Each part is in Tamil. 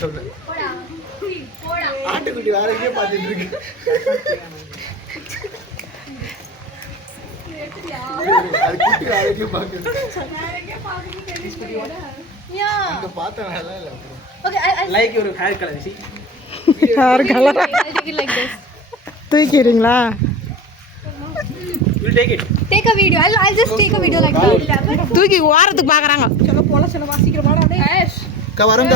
சொல்லு. ஆட்டுக்குட்டி வேற எங்கேயோ பார்த்துட்டு இருக்கு. அது குட்டி வேற எங்கேயோ பார்க்குது. அங்க பார்த்தா நல்லா இல்லை. Like your hair color, see? Hair colour தூக்கிறீங்களா? You take it. Take a video. I'll just take a video like that. தூக்கி ஓரத்துக்கு பார்க்குறாங்க. வரங்க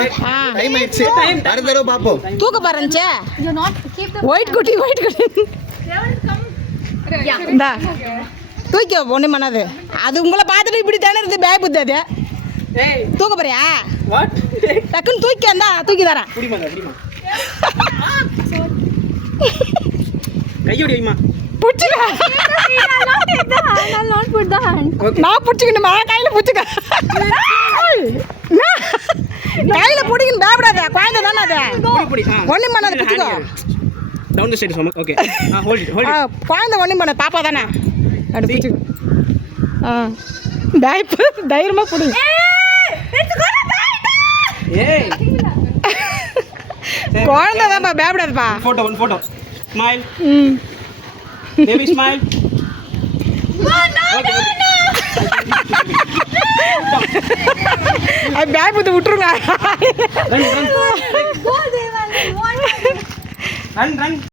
டைம் ஆயிடுச்சு. அடுத்த தடவை பார்ப்போம். தூக்க பாருந்துச்சே. You're not keep the white குட்டி ஒயிட் குட்டி இந்தா தூக்கி ஒன்றும் பண்ணாது. அது உங்களை பார்த்துட்டு இப்படி தானே இருந்து பயப்புது. அது Hey, தூக்க போறியா? what? டக்குன்னு தூக்கி அந்த தூக்கி தரேன். புடிமா. கையோடி வைமா. பிடிச்சிக்க. I'll not put the hand. நான் பிடிச்சிக்கணுமா? கையில் பிடிச்சிக்க. கையில் பிடிக்கணும் பயப்படாத. குழந்தை தானே அது. புடி. ஒன்றும் பண்ணாது பிடிச்சிக்கோ. Down the stairs, mama. Okay. Hold it. குழந்தை ஒன்றும் பண்ண பாப்பா தானே அப்படி பிடிச்சிக்கோ. பயப்பு தைரியமாக பிடி. Hey. குழந்தை தான்ப்பா பயப்படாதுப்பா. One photo. Smile. ம் Baby, smile. Okay. அது பயப்பத்து விட்டுருங்க. Run. Go, Devan. Run.